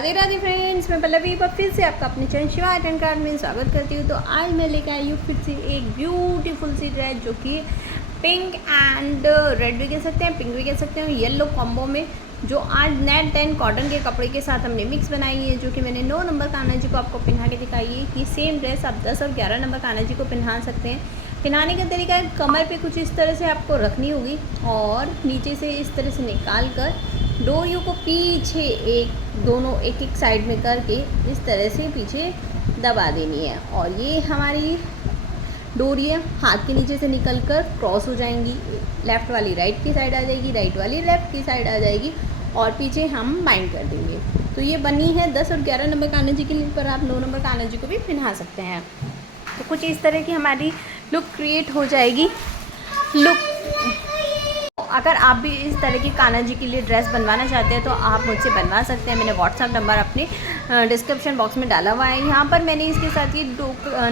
Radhe Radhe friends, मैं पल्लवी पर फिर से आपका अपने channel Shiva art and craft में स्वागत करती हूँ। तो आज मैं लेकर आई हूँ फिर से एक ब्यूटीफुल सी ड्रेस जो कि पिंक एंड रेड भी कह सकते हैं, पिंक भी कह सकते हैं, येलो कॉम्बो में, जो आज नेट एंड कॉटन के कपड़े के साथ हमने मिक्स बनाई है, जो कि मैंने 9 नंबर कान्हा जी को आपको पहना के दिखाई है। कि सेम ड्रेस आप 10 और 11 नंबर कान्हा जी को पहना सकते हैं। पहनाने का तरीका है, कमर पे कुछ इस तरह से आपको रखनी होगी और नीचे से इस तरह से निकाल कर डोरियों को पीछे दोनों एक एक साइड में करके इस तरह से पीछे दबा देनी है। और ये हमारी डोरियाँ हाथ के नीचे से निकलकर क्रॉस हो जाएंगी। लेफ़्ट वाली राइट की साइड आ जाएगी, राइट वाली लेफ़्ट की साइड आ जाएगी और पीछे हम बाइंड कर देंगे। तो ये बनी है 10 और 11 नंबर कान्हा जी के लिए, पर आप 9 नंबर कान्हा जी को भी पहना सकते हैं। तो कुछ इस तरह की हमारी लुक क्रिएट हो जाएगी। अगर आप भी इस तरह की कान्हा जी के लिए ड्रेस बनवाना चाहते हैं तो आप मुझसे बनवा सकते हैं। मैंने व्हाट्सएप नंबर अपने डिस्क्रिप्शन बॉक्स में डाला हुआ है। यहाँ पर मैंने इसके साथ ही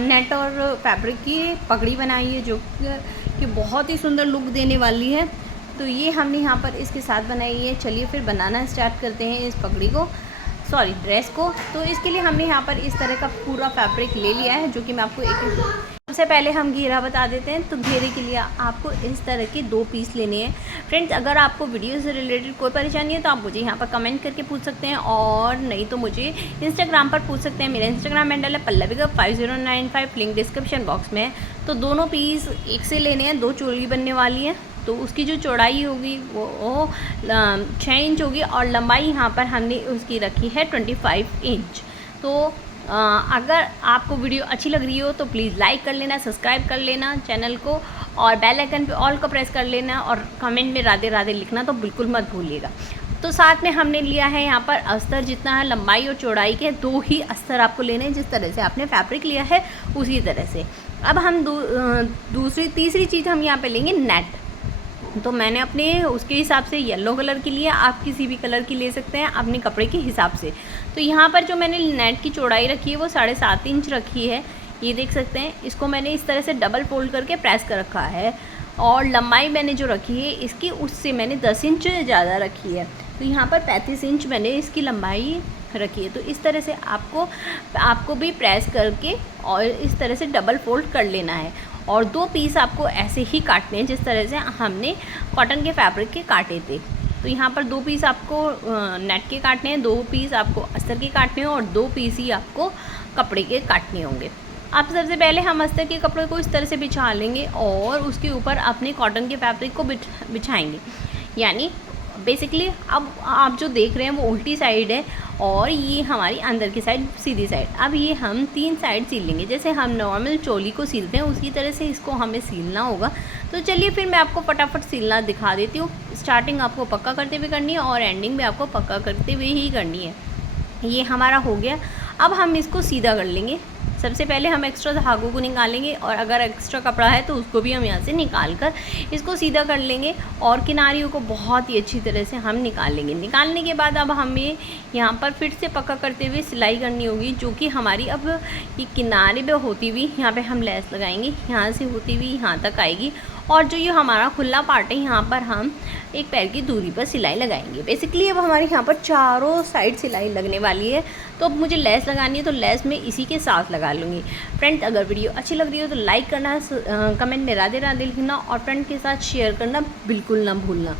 नेट और फैब्रिक की पगड़ी बनाई है, जो कि बहुत ही सुंदर लुक देने वाली है। तो ये हमने यहाँ पर इसके साथ बनाई है। चलिए फिर बनाना स्टार्ट करते हैं इस पगड़ी को, ड्रेस को। तो इसके लिए हमने यहाँ पर इस तरह का पूरा फैब्रिक ले लिया है, जो कि मैं आपको सबसे पहले हम घेरा बता देते हैं। तो घेरे के लिए आपको इस तरह के 2 पीस लेने हैं। फ्रेंड्स, अगर आपको वीडियो से रिलेटेड कोई परेशानी है तो आप मुझे यहाँ पर कमेंट करके पूछ सकते हैं, और नहीं तो मुझे इंस्टाग्राम पर पूछ सकते हैं। मेरा इंस्टाग्राम हैंडल है पल्लवी5095, लिंक डिस्क्रिप्शन बॉक्स में है। तो दोनों पीस एक से लेने हैं। 2 चोली बनने वाली है, तो उसकी जो चौड़ाई होगी वो 6 इंच होगी और लंबाई यहाँ पर हमने उसकी रखी है 25 इंच। तो अगर आपको वीडियो अच्छी लग रही हो तो प्लीज़ लाइक कर लेना, सब्सक्राइब कर लेना चैनल को, और बेल आइकन पे ऑल को प्रेस कर लेना, और कमेंट में राधे राधे लिखना तो बिल्कुल मत भूलिएगा। तो साथ में हमने लिया है यहाँ पर अस्तर, जितना है लंबाई और चौड़ाई के 2 ही अस्तर आपको लेने हैं। जिस तरह से आपने फैब्रिक लिया है उसी तरह से। अब हम तीसरी चीज़ हम यहाँ पर लेंगे नेट। तो मैंने अपने उसके हिसाब से येलो कलर की लिया, आप किसी भी कलर की ले सकते हैं अपने कपड़े के हिसाब से। तो यहाँ पर जो मैंने नेट की चौड़ाई रखी है वो 7.5 इंच रखी है, ये देख सकते हैं। इसको मैंने इस तरह से डबल फोल्ड करके प्रेस कर रखा है, और लंबाई मैंने जो रखी है इसकी, उससे मैंने 10 इंच ज़्यादा रखी है। तो यहाँ पर 35 इंच मैंने इसकी लंबाई रखी है। तो इस तरह से आपको भी प्रेस करके और इस तरह से डबल फोल्ड कर लेना है। और 2 पीस आपको ऐसे ही काटने हैं जिस तरह से हमने कॉटन के फैब्रिक के काटे थे। तो यहाँ पर 2 पीस आपको नेट के काटने हैं, 2 पीस आपको अस्तर के काटने हैं, और 2 पीस ही आपको कपड़े के काटने होंगे। अब सबसे पहले हम अस्तर के कपड़े को इस तरह से बिछा लेंगे और उसके ऊपर अपने कॉटन के फैब्रिक को बिछाएंगे। यानी बेसिकली अब आप जो देख रहे हैं वो उल्टी साइड है, और ये हमारी अंदर की साइड सीधी साइड। अब ये हम 3 साइड सील लेंगे, जैसे हम नॉर्मल चोली को सीलते हैं उसी तरह से इसको हमें सीलना होगा। तो चलिए फिर मैं आपको फटाफट सीलना दिखा देती हूँ। स्टार्टिंग आपको पक्का करते हुए करनी है और एंडिंग भी आपको पक्का करते हुए ही करनी है। ये हमारा हो गया। अब हम इसको सीधा कर लेंगे। सबसे पहले हम एक्स्ट्रा धागों को निकालेंगे, और अगर एक्स्ट्रा कपड़ा है तो उसको भी हम यहाँ से निकाल कर इसको सीधा कर लेंगे, और किनारियों को बहुत ही अच्छी तरह से हम निकालेंगे। निकालने के बाद अब हमें यहाँ पर फिर से पक्का करते हुए सिलाई करनी होगी, जो कि हमारी अब ये किनारे पे होती हुई यहाँ पे हम लेस लगाएंगे, यहाँ से होती हुई यहाँ तक आएगी। और जो ये हमारा खुला पार्ट है यहाँ पर हम एक पैर की दूरी पर सिलाई लगाएंगे। बेसिकली अब हमारे यहाँ पर चारों साइड सिलाई लगने वाली है। तो अब मुझे लेस लगानी है, तो लेस मैं इसी के साथ लगा लूँगी। फ्रेंड्स, अगर वीडियो अच्छी लग रही हो तो लाइक करना, कमेंट में राधे राधे लिखना, और फ्रेंड के साथ शेयर करना बिल्कुल ना भूलना।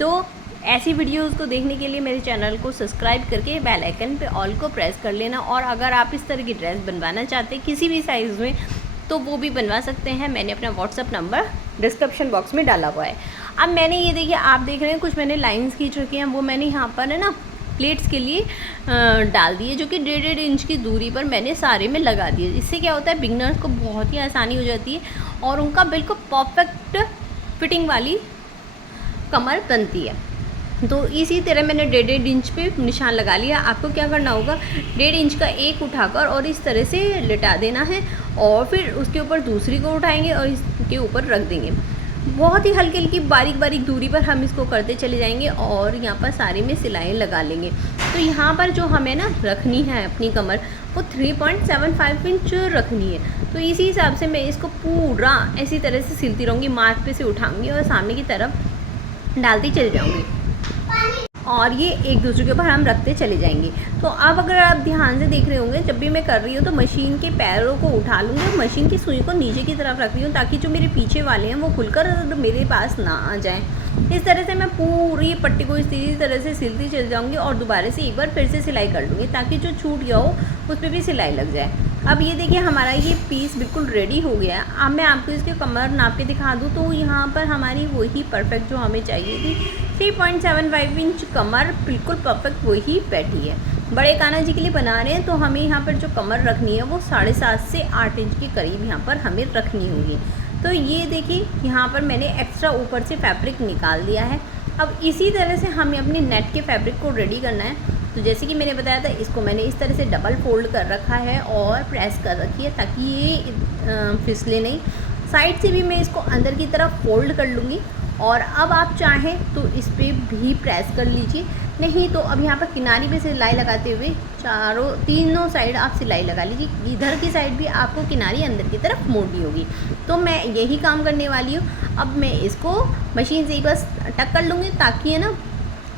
तो ऐसी वीडियोज़ को देखने के लिए मेरे चैनल को सब्सक्राइब करके बेल आइकन पे ऑल को प्रेस कर लेना। और अगर आप इस तरह की ड्रेस बनवाना चाहते हैं किसी भी साइज़ में, तो वो भी बनवा सकते हैं। मैंने अपना व्हाट्सअप नंबर डिस्क्रिप्शन बॉक्स में डाला हुआ है। अब मैंने ये देखिए, आप देख रहे हैं कुछ मैंने लाइंस खींच रखी हैं, वो मैंने यहाँ पर है ना प्लेट्स के लिए डाल दिए, जो कि 1.5 इंच की दूरी पर मैंने सारे में लगा दिए। इससे क्या होता है, बिगनर्स को बहुत ही आसानी हो जाती है और उनका बिल्कुल परफेक्ट फिटिंग वाली कमर बनती है। तो इसी तरह मैंने 1.5 इंच पे निशान लगा लिया। आपको क्या करना होगा, 1.5 इंच का एक उठाकर और इस तरह से लिटा देना है, और फिर उसके ऊपर दूसरी को उठाएंगे और इसके ऊपर रख देंगे। बहुत ही हल्की हल्की बारीक बारीक दूरी पर हम इसको करते चले जाएंगे, और यहाँ पर सारे में सिलाई लगा लेंगे। तो यहाँ पर जो हमें ना रखनी है अपनी कमर, वो 3.75 इंच रखनी है। तो इसी हिसाब से मैं इसको पूरा ऐसी तरह से सिलती रहूँगी, मार्क पे से उठाऊँगी और सामने की तरफ डालती चली जाऊँगी। और ये एक दूसरे के ऊपर हम रखते चले जाएंगे। तो अब अगर आप ध्यान से देख रहे होंगे, जब भी मैं कर रही हूँ तो मशीन के पैरों को उठा लूँगी और मशीन की सुई को नीचे की तरफ रख रही हूँ, ताकि जो मेरे पीछे वाले हैं वो खुलकर मेरे पास ना आ जाएँ। इस तरह से मैं पूरी पट्टी को इसी तरह से सिलती चल जाऊँगी और दोबारा से एक बार फिर से सिलाई कर लूँगी, ताकि जो छूट गया हो उस पर भी सिलाई लग जाए। अब ये देखिए हमारा ये पीस बिल्कुल रेडी हो गया है। अब मैं आपको इसके कमर नाप के दिखा दूँ तो यहाँ पर हमारी वही परफेक्ट जो हमें चाहिए थी, 3.75 इंच कमर बिल्कुल परफेक्ट वही बैठी है। बड़े कान्हा जी के लिए बना रहे हैं तो हमें यहाँ पर जो कमर रखनी है वो 7.5 से 8 इंच के करीब यहाँ पर हमें रखनी होगी। तो ये देखिए यहाँ पर मैंने एक्स्ट्रा ऊपर से फैब्रिक निकाल दिया है। अब इसी तरह से हमें अपनी नेट के फैब्रिक को रेडी करना है। तो जैसे कि मैंने बताया था, इसको मैंने इस तरह से डबल फोल्ड कर रखा है और प्रेस कर रखी है, ताकि ये फिसले नहीं। साइड से भी मैं इसको अंदर की तरफ फोल्ड कर लूँगी और अब आप चाहें तो इस पर भी प्रेस कर लीजिए, नहीं तो अब यहाँ पर किनारी पे सिलाई लगाते हुए तीनों साइड आप सिलाई लगा लीजिए। इधर की साइड भी आपको किनारी अंदर की तरफ मोड़नी होगी। तो मैं यही काम करने वाली हूँ। अब मैं इसको मशीन से ही बस टक कर लूँगी, ताकि है ना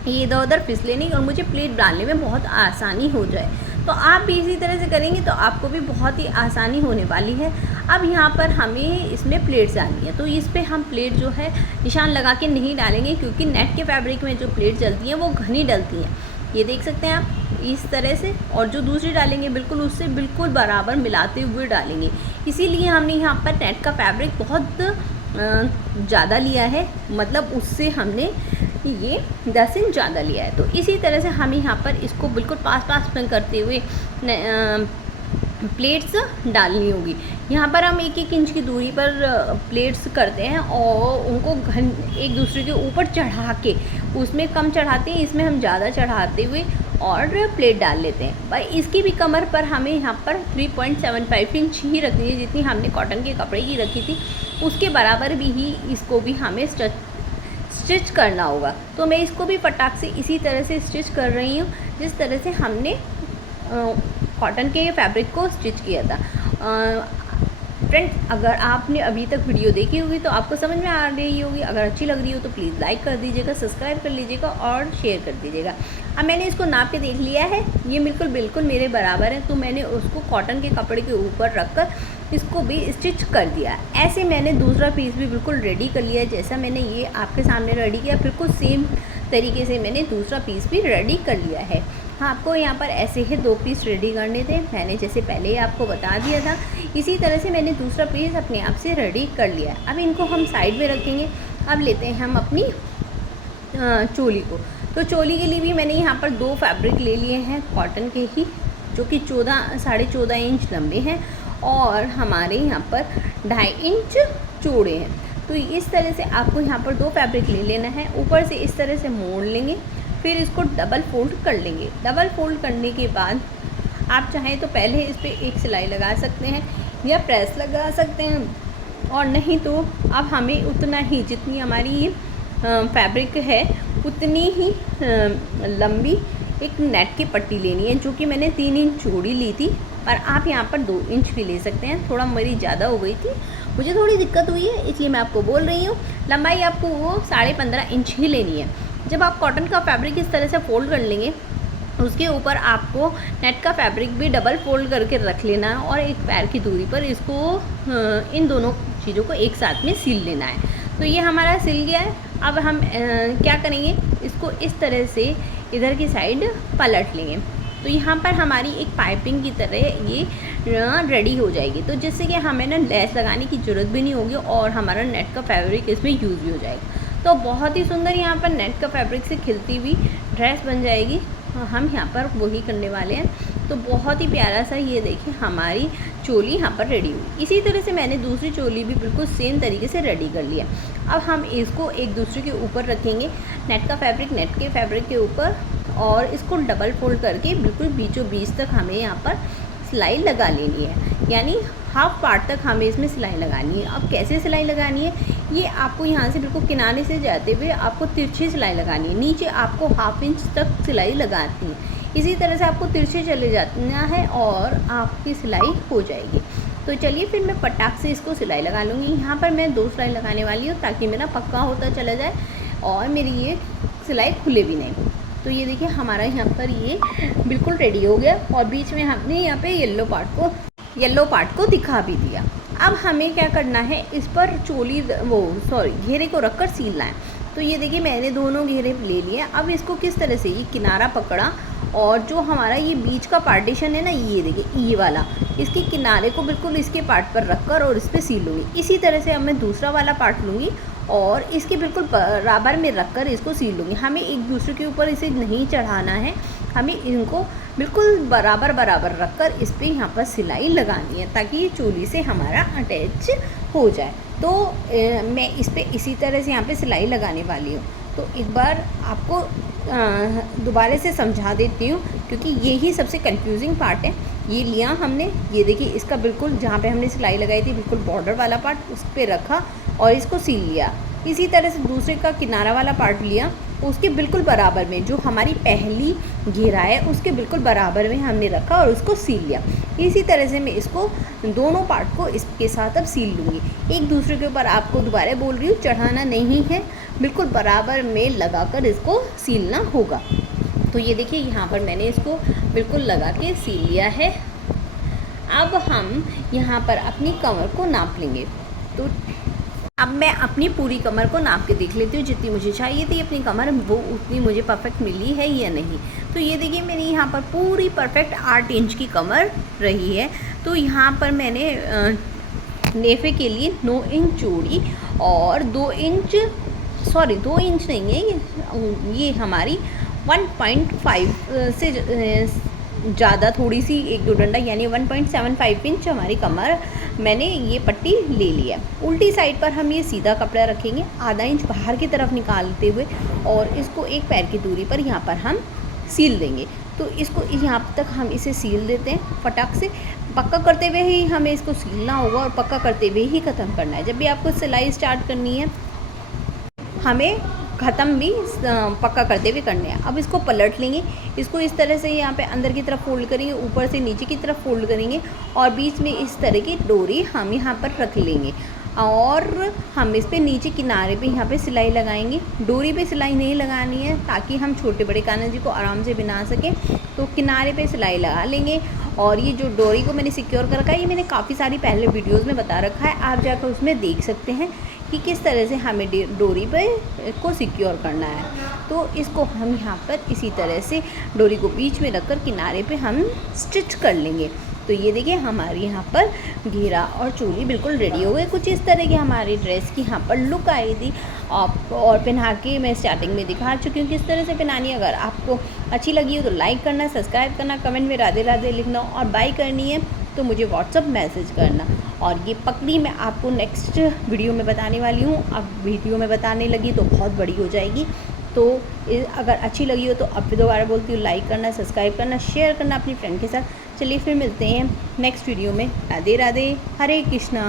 ये इधर उधर फिसले नहीं और मुझे प्लेट डालने में बहुत आसानी हो जाए। तो आप भी इसी तरह से करेंगे तो आपको भी बहुत ही आसानी होने वाली है। अब यहाँ पर हमें इसमें प्लेट्स डालनी है, तो इस पर हम प्लेट जो है निशान लगा के नहीं डालेंगे, क्योंकि नेट के फैब्रिक में जो प्लेट डलती हैं वो घनी डलती हैं। ये देख सकते हैं आप इस तरह से, और जो दूसरी डालेंगे बिल्कुल उससे बिल्कुल बराबर मिलाते हुए डालेंगे। इसीलिए हमने यहाँ पर नेट का फैब्रिक बहुत ज़्यादा लिया है, मतलब उससे हमने ये 10 इंच ज़्यादा लिया है। तो इसी तरह से हमें यहाँ पर इसको बिल्कुल पास में करते हुए प्लेट्स डालनी होगी। यहाँ पर हम 1-1 इंच की दूरी पर प्लेट्स करते हैं और उनको एक दूसरे के ऊपर चढ़ा के, उसमें कम चढ़ाते हैं, इसमें हम ज़्यादा चढ़ाते हुए और प्लेट डाल लेते हैं। भाई इसकी भी कमर पर हमें यहाँ पर 3.75 इंच ही रखनी है, जितनी हमने कॉटन के कपड़े की रखी थी उसके बराबर भी ही इसको भी हमें स्टिच करना होगा। तो मैं इसको भी फटाक से इसी तरह से स्टिच कर रही हूँ, जिस तरह से हमने कॉटन के फैब्रिक को स्टिच किया था। फ्रेंड्स, अगर आपने अभी तक वीडियो देखी होगी तो आपको समझ में आ रही होगी। अगर अच्छी लग रही हो तो प्लीज़ लाइक कर दीजिएगा, सब्सक्राइब कर लीजिएगा और शेयर कर दीजिएगा। अब मैंने इसको नाप के देख लिया है, ये बिल्कुल मेरे बराबर है। तो मैंने उसको कॉटन के कपड़े के ऊपर रखकर इसको भी स्टिच कर दिया। ऐसे मैंने दूसरा पीस भी बिल्कुल रेडी कर लिया है। जैसा मैंने ये आपके सामने रेडी किया, बिल्कुल सेम तरीके से मैंने दूसरा पीस भी रेडी कर लिया है। हाँ, आपको यहाँ पर ऐसे ही 2 पीस रेडी करने थे, मैंने जैसे पहले ही आपको बता दिया था। इसी तरह से मैंने दूसरा पीस अपने आप से रेडी कर लिया। अब इनको हम साइड में रखेंगे। अब लेते हैं हम अपनी चोली को। तो चोली के लिए भी मैंने यहाँ पर 2 फैब्रिक ले लिए हैं कॉटन के ही, जो कि 14.5 इंच लंबे हैं और हमारे यहाँ पर 2.5 इंच चौड़े हैं। तो इस तरह से आपको यहाँ पर 2 फैब्रिक ले लेना है, ऊपर से इस तरह से मोड़ लेंगे, फिर इसको डबल फोल्ड कर लेंगे। डबल फोल्ड करने के बाद आप चाहें तो पहले इस पर एक सिलाई लगा सकते हैं या प्रेस लगा सकते हैं, और नहीं तो अब हमें उतना ही, जितनी हमारी ये फैब्रिक है उतनी ही लंबी एक नेट की पट्टी लेनी है, जो कि मैंने 3 इंच चौड़ी ली थी, और आप यहाँ पर 2 इंच भी ले सकते हैं। थोड़ा मेरी ज़्यादा हो गई थी, मुझे थोड़ी दिक्कत हुई है, इसलिए मैं आपको बोल रही हूँ। लंबाई आपको वो 15.5 इंच ही लेनी है। जब आप कॉटन का फैब्रिक इस तरह से फोल्ड कर लेंगे, उसके ऊपर आपको नेट का फैब्रिक भी डबल फोल्ड करके रख लेना है और एक पैर की दूरी पर इसको इन दोनों चीज़ों को एक साथ में सिल लेना है। तो ये हमारा सिल गया है। अब हम क्या करेंगे, इसको इस तरह से इधर की साइड पलट लेंगे। तो यहाँ पर हमारी एक पाइपिंग की तरह ये रेडी हो जाएगी। तो जिससे कि हमें ना लेस लगाने की ज़रूरत भी नहीं होगी और हमारा नेट का फैब्रिक इसमें यूज़ भी हो जाएगा। तो बहुत ही सुंदर यहाँ पर नेट का फैब्रिक से खिलती हुई ड्रेस बन जाएगी। हम यहाँ पर वही करने वाले हैं। तो बहुत ही प्यारा सा ये देखिए हमारी चोली यहाँ पर रेडी हुई। इसी तरह से मैंने दूसरी चोली भी बिल्कुल सेम तरीके से रेडी कर लिया। अब हम इसको एक दूसरे के ऊपर रखेंगे, नेट का फैब्रिक नेट के फैब्रिक के ऊपर, और इसको डबल फोल्ड करके बिल्कुल बीचों बीच तक हमें यहाँ पर सिलाई लगा लेनी है, यानी हाफ पार्ट तक हमें इसमें सिलाई लगानी है। अब कैसे सिलाई लगानी है, ये आपको यहाँ से बिल्कुल किनारे से जाते हुए आपको तिरछी सिलाई लगानी है। नीचे आपको 1/2 इंच तक सिलाई लगाती है। इसी तरह से आपको तिरछे चले जाना है और आपकी सिलाई हो जाएगी। तो चलिए फिर मैं पटाख से इसको सिलाई लगा लूँगी। यहाँ पर मैं 2 सिलाई लगाने वाली हूँ, ताकि मेरा पक्का होता चला जाए और मेरी ये सिलाई खुले भी नहीं। तो ये देखिए हमारा यहाँ पर ये बिल्कुल रेडी हो गया और बीच में हमने यहाँ पे येलो पार्ट को दिखा भी दिया। अब हमें क्या करना है, इस पर घेरे को रखकर सीलना है। तो ये देखिए मैंने दोनों घेरे ले लिए। अब इसको किस तरह से ये किनारा पकड़ा और जो हमारा ये बीच का पार्टीशन है ना, ये देखिए ये वाला, इसके किनारे को बिल्कुल इसके पार्ट पर रखकर और इस पर सील लूँगी। इसी तरह से अब मैं दूसरा वाला पार्ट लूँगी और इसके बिल्कुल बराबर में रखकर इसको सील लूँगी। हमें एक दूसरे के ऊपर इसे नहीं चढ़ाना है, हमें इनको बिल्कुल बराबर रखकर इस पर यहाँ पर सिलाई लगानी है ताकि ये चोली से हमारा अटैच हो जाए। तो मैं इस पर इसी तरह से यहाँ पे सिलाई लगाने वाली हूँ। तो एक बार आपको दोबारा से समझा देती हूँ क्योंकि यही सबसे कंफ्यूजिंग पार्ट है। ये लिया हमने, ये देखिए इसका बिल्कुल जहाँ पे हमने सिलाई लगाई थी बिल्कुल बॉर्डर वाला पार्ट उस पर रखा और इसको सील लिया। इसी तरह से दूसरे का किनारा वाला पार्ट लिया, उसके बिल्कुल बराबर में जो हमारी पहली घेरा है उसके बिल्कुल बराबर में हमने रखा और उसको सील लिया। इसी तरह से मैं इसको दोनों पार्ट को इसके साथ अब सील लूँगी। एक दूसरे के ऊपर आपको दोबारा बोल रही हूँ, चढ़ाना नहीं है, बिल्कुल बराबर में लगाकर इसको सीलना होगा। तो ये देखिए यहाँ पर मैंने इसको बिल्कुल लगा के सील लिया है। अब हम यहाँ पर अपनी कमर को नाप लेंगे। तो अब मैं अपनी पूरी कमर को नाप के देख लेती हूँ, जितनी मुझे चाहिए थी अपनी कमर वो उतनी मुझे परफेक्ट मिली है या नहीं। तो ये देखिए मेरी यहाँ पर पूरी परफेक्ट 8 इंच की कमर रही है। तो यहाँ पर मैंने नेफे के लिए 9 इंच चूड़ी और 2 इंच नहीं है ये हमारी 1.5 से ज़्यादा थोड़ी सी 1-2 डंडा यानी 1.75 इंच हमारी कमर मैंने ये पट्टी ले लिया। उल्टी साइड पर हम ये सीधा कपड़ा रखेंगे, आधा इंच बाहर की तरफ निकालते हुए और इसको एक पैर की दूरी पर यहाँ पर हम सील देंगे। तो इसको यहाँ तक हम इसे सील देते हैं फटाक से। पक्का करते हुए ही हमें इसको सीलना होगा और पक्का करते हुए ही ख़त्म करना है। जब भी आपको सिलाई स्टार्ट करनी है हमें ख़त्म भी पक्का करते हुए करने हैं। अब इसको पलट लेंगे, इसको इस तरह से यहाँ पे अंदर की तरफ फोल्ड करेंगे, ऊपर से नीचे की तरफ फोल्ड करेंगे और बीच में इस तरह की डोरी हम यहाँ पर रख लेंगे और हम इस पे नीचे किनारे पे यहाँ पे सिलाई लगाएंगे। डोरी पे सिलाई नहीं लगानी है ताकि हम छोटे बड़े कान्हा जी को आराम से बना सकें। तो किनारे पे सिलाई लगा लेंगे और ये जो डोरी को मैंने सिक्योर कर रखा है, ये मैंने काफ़ी सारी पहले वीडियोज़ में बता रखा है, आप जाकर उसमें देख सकते हैं कि किस तरह से हमें डोरी पे को सिक्योर करना है। तो इसको हम यहाँ पर इसी तरह से डोरी को बीच में रखकर किनारे पे हम स्टिच कर लेंगे। तो ये देखिए हमारी यहाँ पर घेरा और चोली बिल्कुल रेडी हो गए। कुछ इस तरह की हमारी ड्रेस की यहाँ पर लुक आई थी और पहना के मैं स्टार्टिंग में दिखा चुकी हूँ किस तरह से पहनानी है। अगर आपको अच्छी लगी हो तो लाइक करना, सब्सक्राइब करना, कमेंट में राधे राधे लिखना और बाय करनी है तो मुझे व्हाट्सअप मैसेज करना। और ये पकड़ी मैं आपको नेक्स्ट वीडियो में बताने वाली हूँ। अब वीडियो में बताने लगी तो बहुत बड़ी हो जाएगी। तो अगर अच्छी लगी हो तो अब भी दोबारा बोलती हूँ, लाइक करना, सब्सक्राइब करना, शेयर करना अपनी फ्रेंड के साथ। चलिए फिर मिलते हैं नेक्स्ट वीडियो में। राधे राधे, हरे कृष्णा।